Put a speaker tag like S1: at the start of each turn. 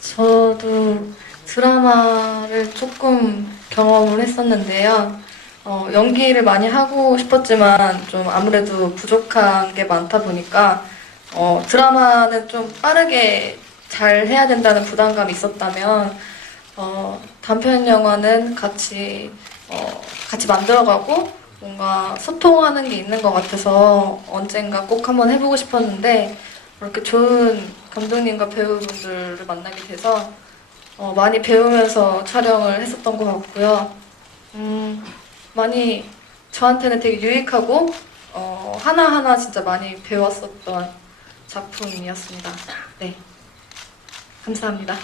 S1: 저도 드라마를 조금 경험을 했었는데요. 어, 연기를 많이 하고 싶었지만 좀 아무래도 부족한 게 많다 보니까 어, 드라마는 좀 빠르게 잘 해야 된다는 부담감이 있었다면 어, 단편 영화는 같이 어, 같이 만들어가고 뭔가 소통하는 게 있는 것 같아서 언젠가 꼭 한번 해보고 싶었는데 이렇게 좋은 감독님과 배우분들을 만나게 돼서 어, 많이 배우면서 촬영을 했었던 것 같고요. 음, 많이 저한테는 되게 유익하고 어, 하나하나 진짜 많이 배웠었던 작품이었습니다. 네. 감사합니다.